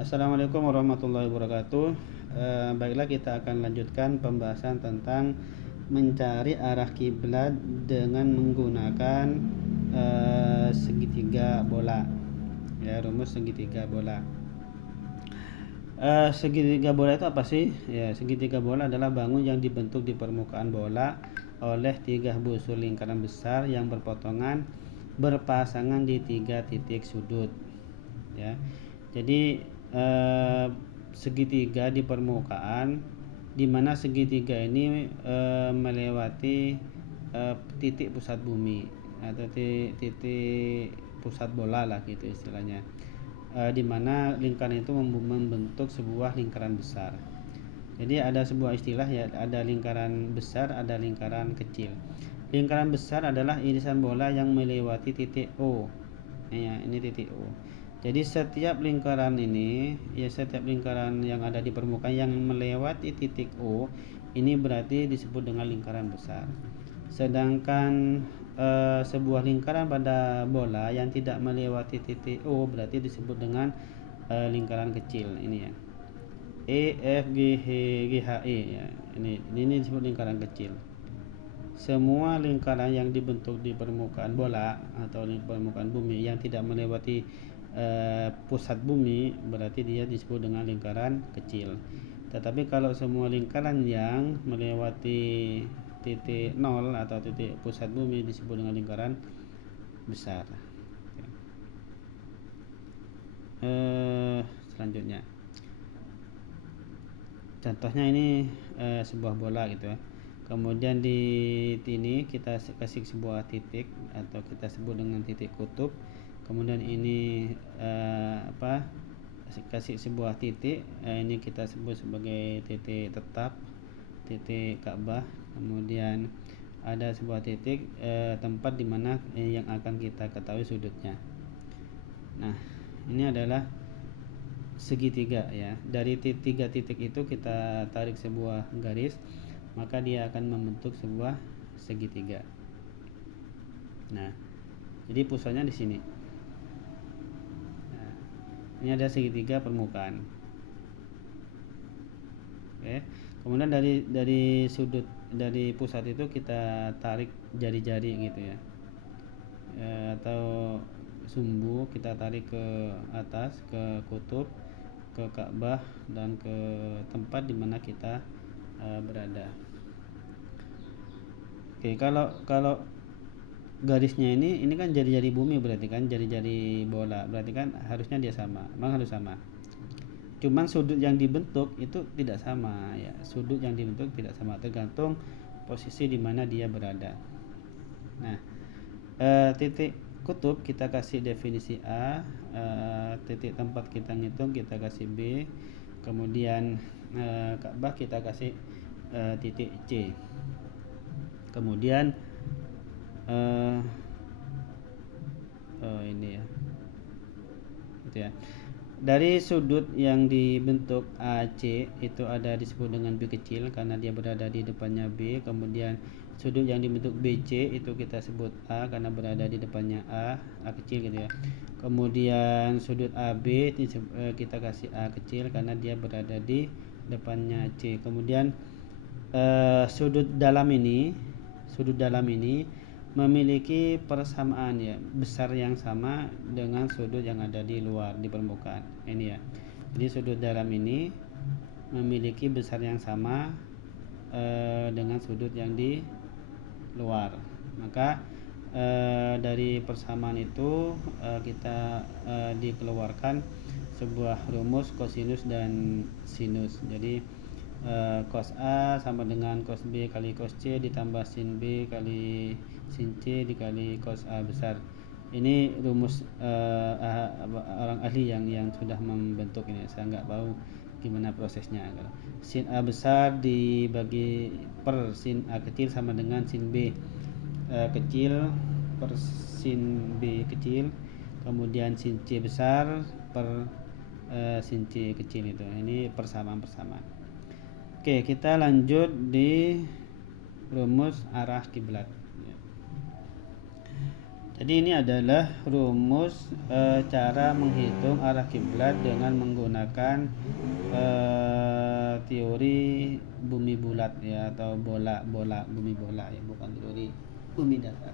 Assalamualaikum warahmatullahi wabarakatuh. Baiklah, kita akan lanjutkan pembahasan tentang mencari arah kiblat dengan menggunakan segitiga bola. Ya, rumus segitiga bola. Segitiga bola itu apa sih? Ya, segitiga bola adalah bangun yang dibentuk di permukaan bola oleh 3 busur lingkaran besar yang berpotongan berpasangan di 3 titik sudut. Ya, jadi segitiga di permukaan, di mana segitiga ini melewati titik pusat bumi atau titik pusat bola lah gitu istilahnya, di mana lingkaran itu membentuk sebuah lingkaran besar. Jadi ada sebuah istilah, ya, ada lingkaran besar, ada lingkaran kecil. Lingkaran besar adalah irisan bola yang melewati titik O. Ya, ini titik O. Jadi setiap lingkaran ini, ya, setiap lingkaran yang ada di permukaan yang melewati titik O ini berarti disebut dengan lingkaran besar. Sedangkan sebuah lingkaran pada bola yang tidak melewati titik O berarti disebut dengan lingkaran kecil. Ini ya, E, F, G, H, E ya. Ini disebut lingkaran kecil. Semua lingkaran yang dibentuk di permukaan bola atau di permukaan bumi yang tidak melewati pusat bumi berarti dia disebut dengan lingkaran kecil. Tetapi kalau semua lingkaran yang melewati titik 0 atau titik pusat bumi disebut dengan lingkaran besar. Selanjutnya, contohnya ini sebuah bola gitu ya. Kemudian di sini kita kasih sebuah titik atau kita sebut dengan titik kutub. Kemudian ini kasih sebuah titik, ini kita sebut sebagai titik tetap, titik Ka'bah. Kemudian ada sebuah titik tempat di mana yang akan kita ketahui sudutnya. Nah, ini adalah segitiga ya. Dari tiga titik itu kita tarik sebuah garis, maka dia akan membentuk sebuah segitiga. Nah, jadi pusatnya di sini. Nah, ini ada segitiga permukaan. Oke. Kemudian dari sudut, dari pusat itu kita tarik jari-jari gitu ya. Atau sumbu kita tarik ke atas, ke kutub, ke Ka'bah, dan ke tempat di mana kita berada. Oke, kalau garisnya ini kan jari-jari bumi, berarti kan jari-jari bola, berarti kan harusnya dia sama, memang harus sama. Cuman sudut yang dibentuk itu tidak sama ya. Sudut yang dibentuk tidak sama, tergantung posisi di mana dia berada. Nah, titik kutub kita kasih definisi A, titik tempat kita ngitung kita kasih B, kemudian Ka'bah kita kasih titik C. Kemudian ini ya, gitu ya. Dari sudut yang dibentuk AC itu ada disebut dengan B kecil karena dia berada di depannya B. Kemudian sudut yang dibentuk BC itu kita sebut A karena berada di depannya A kecil gitu ya. Kemudian sudut AB kita kasih A kecil karena dia berada di depannya C. Kemudian sudut dalam ini memiliki persamaan ya, besar yang sama dengan sudut yang ada di luar, di permukaan ini ya. Jadi sudut dalam ini memiliki besar yang sama dengan sudut yang di luar. Maka dari persamaan itu kita dikeluarkan sebuah rumus kosinus dan sinus. Jadi cos A sama dengan cos B kali cos C ditambah sin B kali sin C dikali cos A besar. Ini rumus orang ahli yang sudah membentuk ini. Saya nggak tahu gimana prosesnya. Sin A besar dibagi per sin A kecil sama dengan sin B kecil per sin B kecil, kemudian sin C besar per sin C kecil itu. Ini persamaan. Oke, kita lanjut di rumus arah kiblat. Jadi ini adalah rumus cara menghitung arah kiblat dengan menggunakan teori bumi bulat ya, atau bola bumi bola ya, bukan teori bumi datar.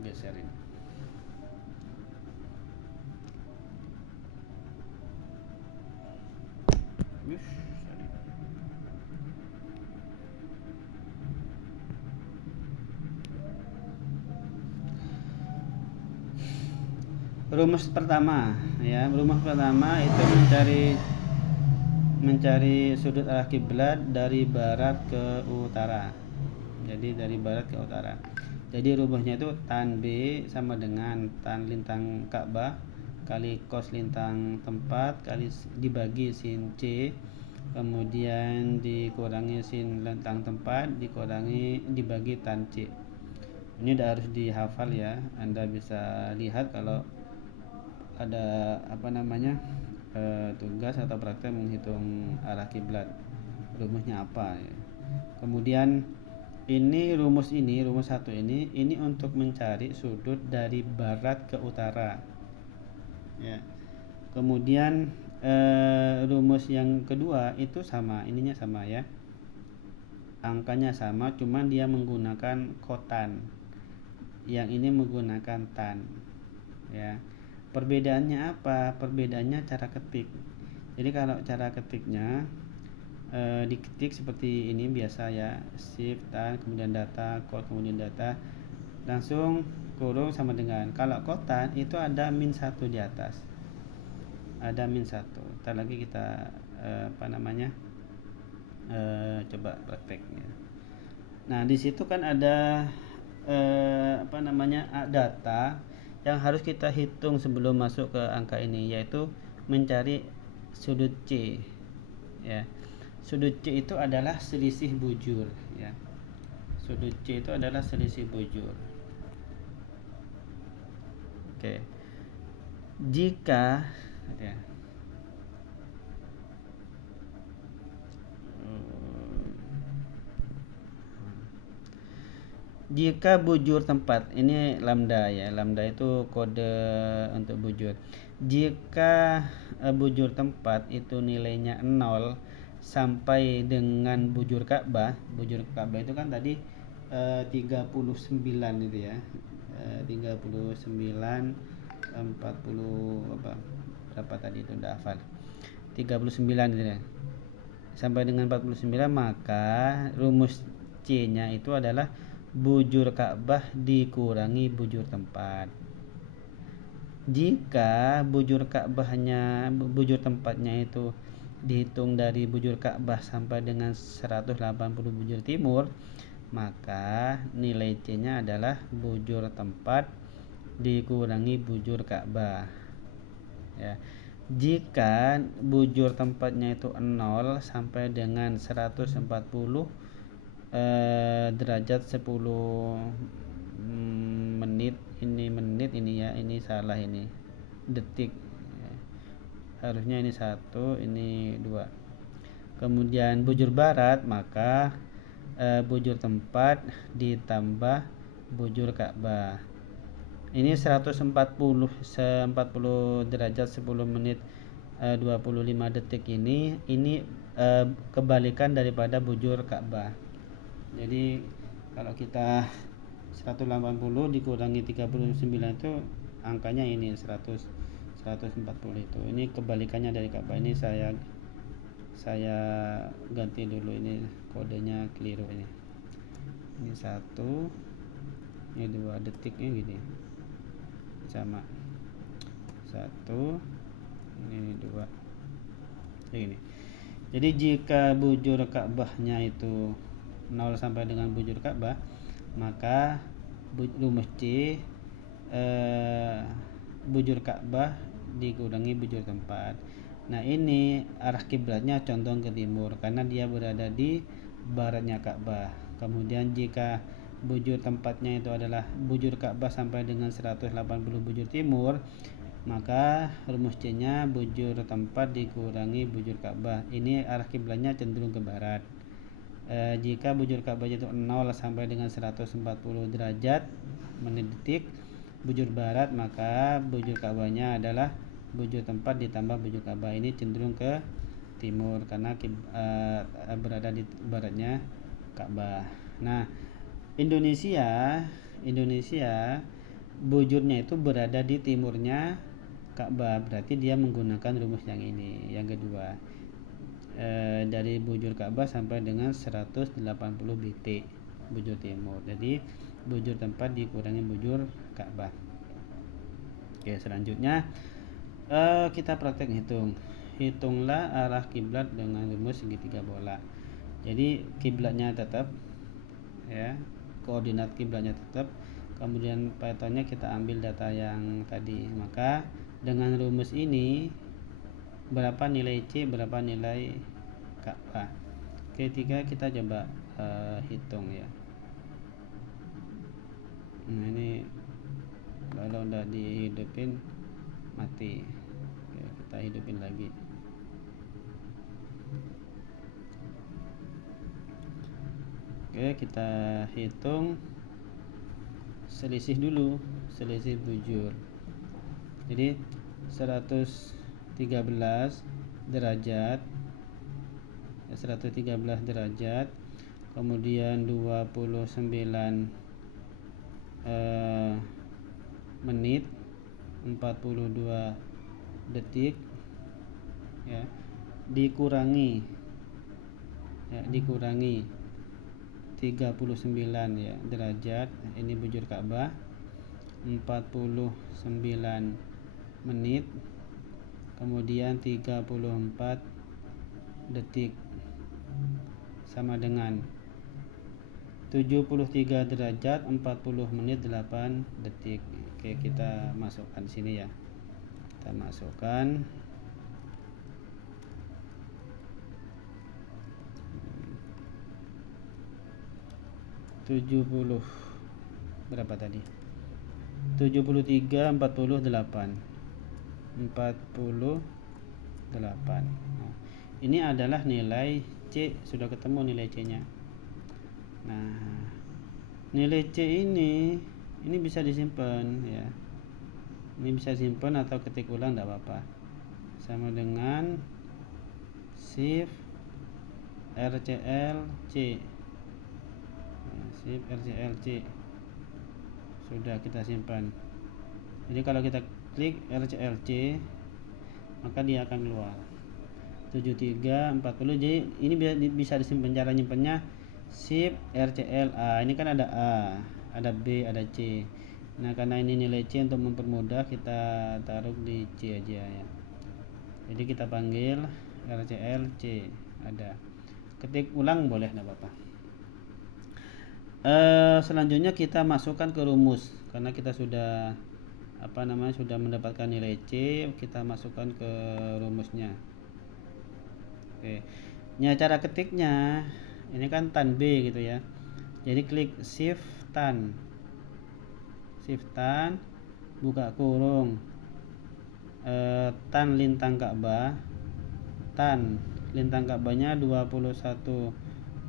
Geser ini. Rumus pertama ya, rumus pertama itu mencari sudut arah kiblat dari barat ke utara. Jadi dari barat ke utara. Jadi rumusnya itu tan B sama dengan tan lintang Ka'bah kali cos lintang tempat kali dibagi sin C, kemudian dikurangi sin lintang tempat dibagi tan C. Ini udah harus dihafal ya. Anda bisa lihat kalau ada tugas atau praktek menghitung arah kiblat, rumusnya apa ya. Kemudian rumus satu ini untuk mencari sudut dari barat ke utara ya. Kemudian rumus yang kedua itu ininya sama ya, angkanya sama, cuman dia menggunakan kotan, yang ini menggunakan tan ya. Perbedaannya apa? Perbedaannya cara ketik. Jadi kalau cara ketiknya diketik seperti ini biasa ya, shift tan kemudian data, call kemudian data, langsung kurung sama dengan. Kalau kotan itu ada -1 di atas, ada -1. Ntar lagi kita coba prakteknya. Nah di situ kan ada data yang harus kita hitung sebelum masuk ke angka ini, yaitu mencari sudut C ya. Sudut C itu adalah selisih bujur ya. Sudut C itu adalah selisih bujur. Oke. Jika ya, jika bujur tempat, ini lambda ya, lambda itu kode untuk bujur. Jika bujur tempat itu nilainya 0 sampai dengan bujur Ka'bah itu kan tadi 39 itu ya, 39 40 berapa tadi itu udah hafal, 39 gitu ya, sampai dengan 49, maka rumus C nya itu adalah bujur Ka'bah dikurangi bujur tempat. Jika bujur tempatnya itu dihitung dari bujur Ka'bah sampai dengan 180 bujur timur, maka nilai C nya adalah bujur tempat dikurangi bujur Ka'bah ya. Jika bujur tempatnya itu 0 sampai dengan 140 derajat 10 menit, ini ya, ini salah, ini detik ya. Harusnya ini 1, ini 2. Kemudian bujur barat, maka bujur tempat ditambah bujur Ka'bah. Ini 140 derajat 10 menit 25 detik ini kebalikan daripada bujur Ka'bah. Jadi kalau kita 180 dikurangi 39 itu angkanya ini 140 itu. Ini kebalikannya dari Ka'bah. Ini saya ganti dulu, ini kodenya keliru ini. Ini 1, ini 2 detiknya gini. Sama. 1, ini 2. Ini. Jadi jika bujur Ka'bahnya itu 0 sampai dengan bujur Ka'bah, maka rumus C bujur Ka'bah dikurangi bujur tempat. Nah ini arah kiblatnya condong ke timur karena dia berada di baratnya Ka'bah. Kemudian jika bujur tempatnya itu adalah bujur Ka'bah sampai dengan 180 bujur timur, maka rumus C nya bujur tempat dikurangi bujur Ka'bah. Ini arah kiblatnya cenderung ke barat. Jika bujur Ka'bah itu 0 sampai dengan 140 derajat menit detik bujur barat, maka bujur Ka'bahnya adalah bujur tempat ditambah bujur Ka'bah. Ini cenderung ke timur karena berada di baratnya Ka'bah. Nah, Indonesia bujurnya itu berada di timurnya Ka'bah, berarti dia menggunakan rumus yang ini, yang kedua. Dari bujur Ka'bah sampai dengan 180 BT bujur timur. Jadi bujur tempat dikurangi bujur Ka'bah. Oke, selanjutnya kita praktek hitunglah arah kiblat dengan rumus segitiga bola. Jadi kiblatnya tetap, ya, koordinat kiblatnya tetap, kemudian petonya kita ambil data yang tadi. Maka dengan rumus ini berapa nilai C, berapa nilai Ka'bah. Ketika kita coba hitung, ya. Nah, ini kalau udah dihidupin mati. Oke, kita hidupin lagi. Oke, kita hitung selisih dulu, selisih bujur. Jadi 113 derajat, kemudian 29 menit 42 detik, ya, dikurangi 39, ya, derajat, ini bujur Ka'bah, 49 menit kemudian 34 detik sama dengan 73 derajat 40 menit 8 detik. Oke, kita masukkan sini, ya. Kita masukkan 70 berapa tadi? 73 48. Nah, ini adalah nilai C, sudah ketemu nilai C-nya. Nah, nilai C ini bisa disimpan, ya. Ini bisa disimpan atau ketik ulang tidak apa-apa. Sama dengan shift RCL C. Shift RCL C. Sudah kita simpan. Jadi kalau kita klik RCLC maka dia akan keluar 7340. Jadi ini bisa disimpan. Cara nyimpannya shift RCLA. Ini kan ada A, ada B, ada C. Nah, karena ini nilai C, untuk mempermudah kita taruh di C aja, ya. Jadi kita panggil RCLC, ada. Ketik ulang boleh, enggak apa-apa. Selanjutnya kita masukkan ke rumus, karena kita sudah sudah mendapatkan nilai C, kita masukkan ke rumusnya. Oke. Nah, cara ketiknya ini kan tan B gitu, ya. Jadi klik shift tan, buka kurung, tan lintang Ka'bah, tan lintang Ka'bahnya 21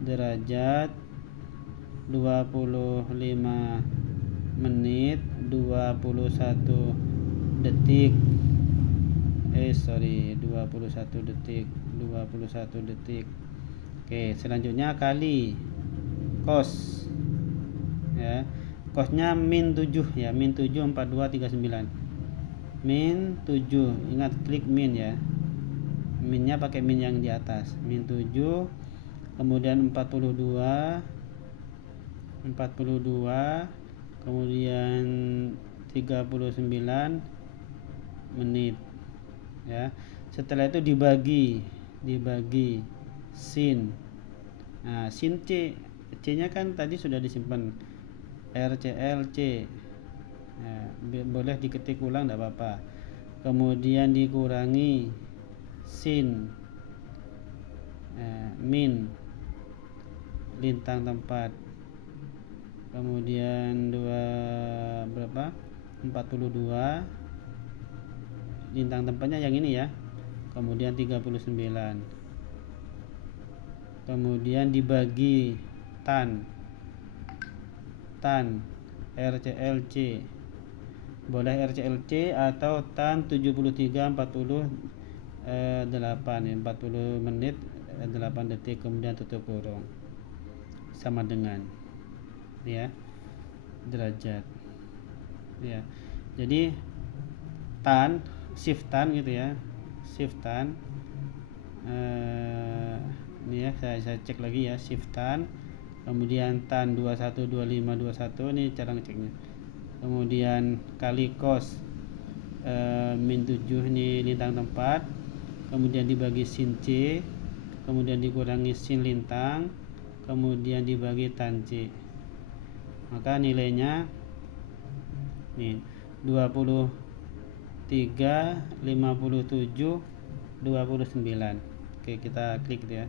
derajat 25 menit 21 detik 21 detik. Oke, selanjutnya kali cos, ya. Cosnya min 7, ya, min 7 4239. Min 7, ingat klik min, ya. Minnya pakai min yang di atas. Min 7 kemudian 42 kemudian 39 menit, ya. Setelah itu dibagi sin. Nah, sin C nya kan tadi sudah disimpan, RCLC. Nah, boleh diketik ulang, tidak apa-apa. Kemudian dikurangi sin, min lintang tempat, kemudian 42 lintang tempatnya yang ini ya, kemudian 39, kemudian dibagi tan RCLC, boleh RCLC atau tan 73 40 8 ya, 40 menit 8 detik, kemudian tutup kurung sama dengan ya derajat ya. Jadi tan, shift tan gitu ya, shift tan ini ya, saya cek lagi ya, shift tan, kemudian tan 21 25 21, ini cara ngeceknya, kemudian kali cos min 7 ini lintang tempat, kemudian dibagi sin C, kemudian dikurangi sin lintang, kemudian dibagi tan C, maka nilainya nih 23 57 29. Oke, kita klik gitu ya,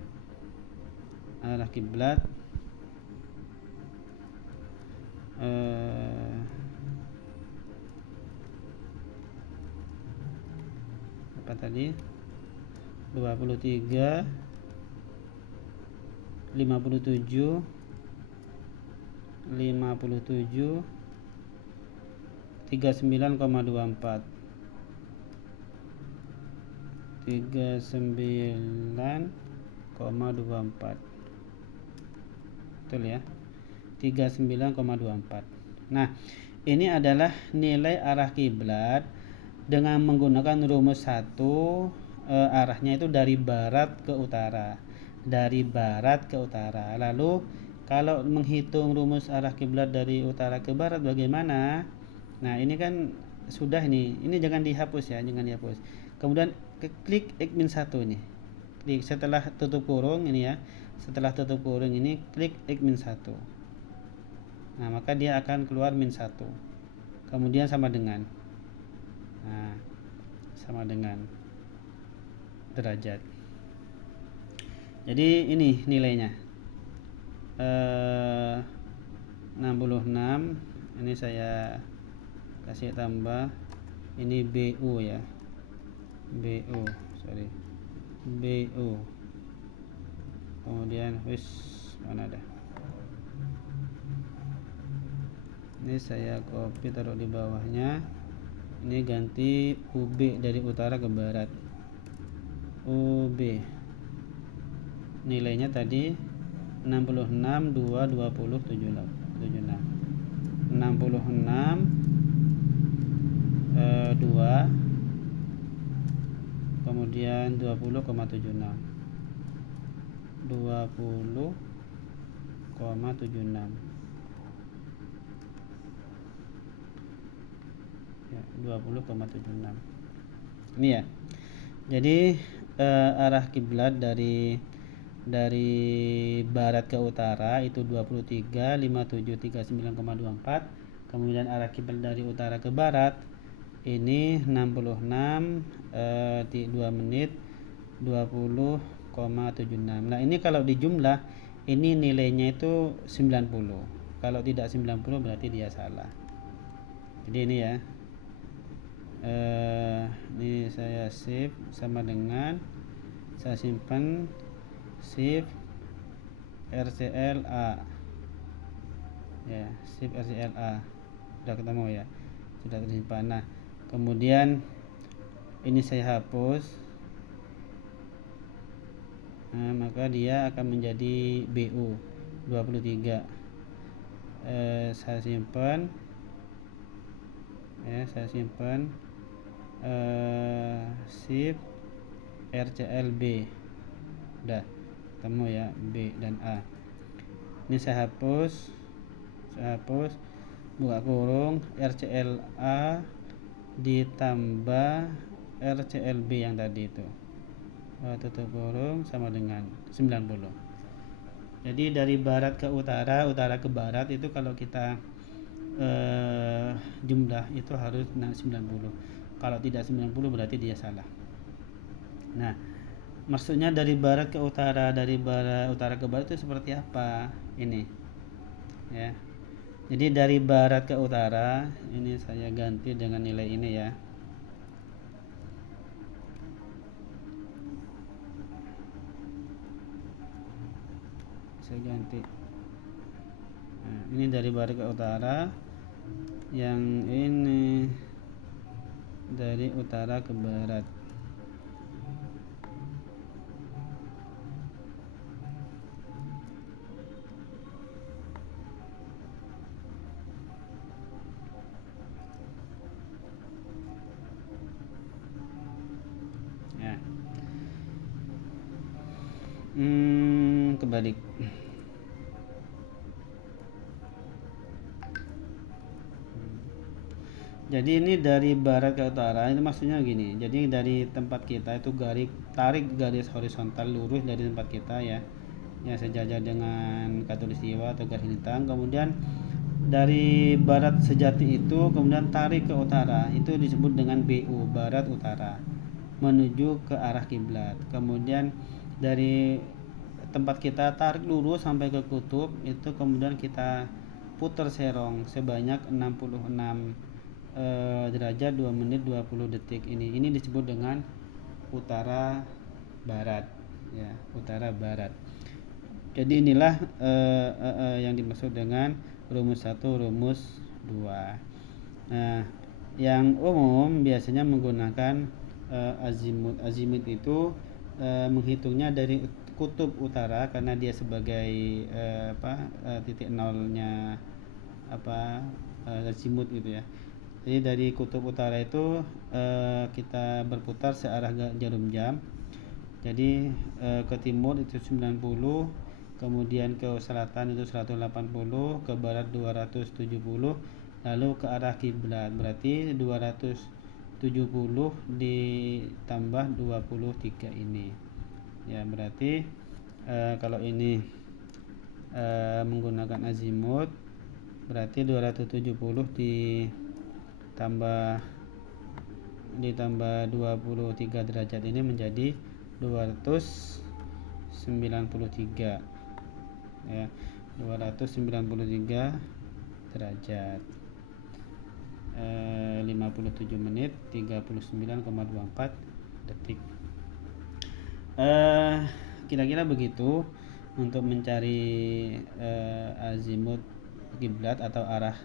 arah kiblat apa tadi, 23 57 39,24 betul ya, 39,24. Nah, ini adalah nilai arah kiblat dengan menggunakan rumus 1, arahnya itu dari barat ke utara. Lalu kalau menghitung rumus arah kiblat dari utara ke barat bagaimana? Nah, ini kan sudah ini jangan dihapus ya, Kemudian klik X-1 ini. Klik setelah tutup kurung ini ya. Setelah tutup kurung ini klik X-1. Nah, maka dia akan keluar -1. Kemudian sama dengan. Nah, sama dengan derajat. Jadi ini nilainya 66. Ini saya kasih tambah, ini BU ya, BU, kemudian mana ada, ini saya copy taruh di bawahnya, ini ganti UB dari utara ke barat, UB nilainya tadi 66 2 20 76 2, kemudian 20,76 ya, 20,76 ini ya. Jadi arah kiblat dari barat ke utara itu 23 57 39,24. Kemudian arah kiblat dari utara ke barat ini 66 2 menit 20,76. Nah, ini kalau dijumlah ini nilainya itu 90. Kalau tidak 90 berarti dia salah. Jadi ini ya. Ini saya save sama dengan, saya simpan, shift RCLA ya, shift RCLA sudah ketemu ya, sudah tersimpan. Nah, kemudian ini saya hapus, nah, maka dia akan menjadi BU 23. Saya simpan ya, shift RCLB udah ketemu ya, B dan A. Ini saya hapus, buka kurung, RCLA ditambah RCLB yang tadi itu, tutup kurung, sama dengan 90. Jadi dari barat ke utara, utara ke barat itu kalau kita jumlah itu harus 90. Kalau tidak 90 berarti dia salah. Nah, maksudnya dari barat ke utara, dari utara ke barat itu seperti apa ini ya. Jadi dari barat ke utara ini saya ganti dengan nilai ini ya, saya ganti. Nah, ini dari barat ke utara, yang ini dari utara ke barat. Ya. Kebalik. Jadi ini dari barat ke utara, ini maksudnya gini. Jadi dari tempat kita itu tarik garis horizontal lurus dari tempat kita ya, yang sejajar dengan khatulistiwa atau garis lintang. Kemudian dari barat sejati itu kemudian tarik ke utara, itu disebut dengan BU, barat utara, menuju ke arah kiblat. Kemudian dari tempat kita tarik lurus sampai ke kutub, itu kemudian kita putar serong sebanyak 66 derajat 2 menit 20 detik. Ini disebut dengan utara barat ya, utara barat. Jadi inilah yang dimaksud dengan rumus 1, rumus 2. Nah, yang umum biasanya menggunakan azimut. Azimut itu menghitungnya dari kutub utara karena dia sebagai titik nolnya azimut gitu ya. Jadi dari kutub utara itu kita berputar searah jarum jam. Jadi ke timur itu 90, kemudian ke selatan itu 180, ke barat 270, lalu ke arah kiblat. Berarti 270 ditambah 23 ini. Ya, berarti kalau ini menggunakan azimut, berarti 270 ditambah 23 derajat ini menjadi 293 ya, 293 derajat, 57 menit 39,24 detik. Kira-kira begitu untuk mencari azimut kiblat atau arah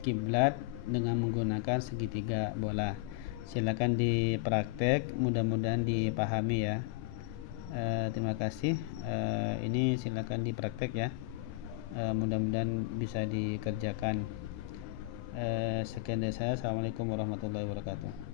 kiblat dengan menggunakan segitiga bola. Silakan dipraktek, mudah-mudahan dipahami ya. Terima kasih. Ini silakan dipraktek ya. Mudah-mudahan bisa dikerjakan. Sekian dari saya. Assalamualaikum warahmatullahi wabarakatuh.